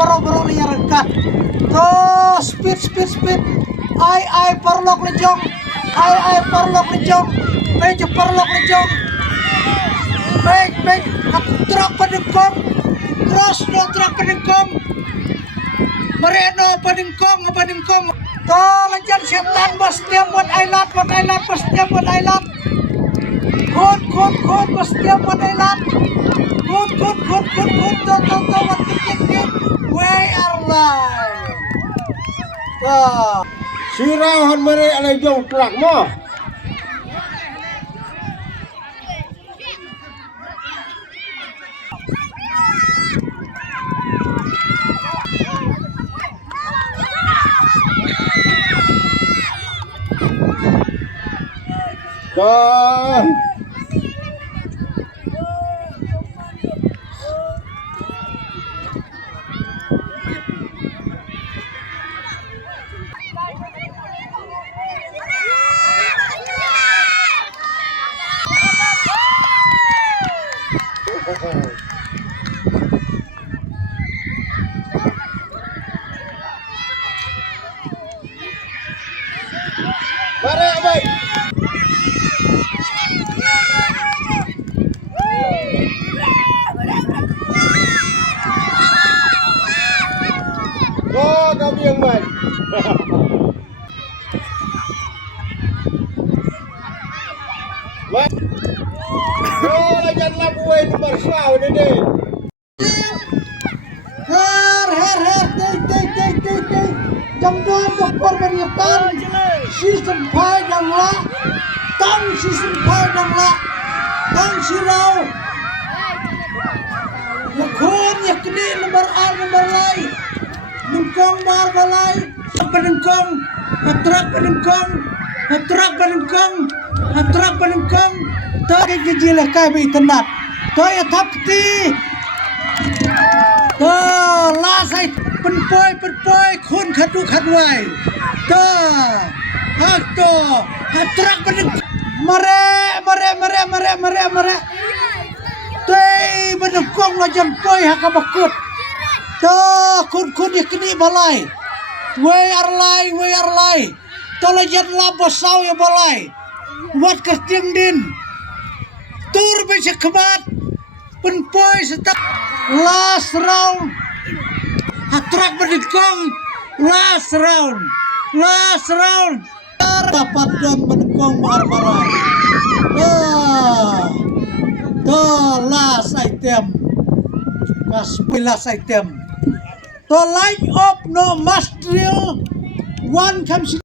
baro-baro ni rekat. To speed. Ai parlok lejong. Ai parlok lejong. Meja parlok lejong. Baik. Truk peningkong. Cross no truk peningkong. Mereno peningkong. To lejan setan bos dia buat ailat bos dia buat ailat. Good bos dia buat ailat. Good. To what kicking. Way alive. Sirahan mere alejong truk mo. Mari abay. Oh, kami yang main. Oh, lajan labuin bersau ini. Jamdan doktor berikan season 5 yang la tang season 5 yang la tang sirau yakun yakni nomor lai nungkong bar balai penengkong hatrak penengkong tadi jijilah kami tenat to ya tapti to lasai penpoi kun khadwai to hato hatrak penengkong mare tei penengkong lajan poi hakabakut to kun yakni balai we arlai to lajan labosau ya balai wat kertiang din tur bisa kebat penpoi setap last round hatrak penengkong last round dapat dan penengkong marmarai last item last item to line up no must drill one comes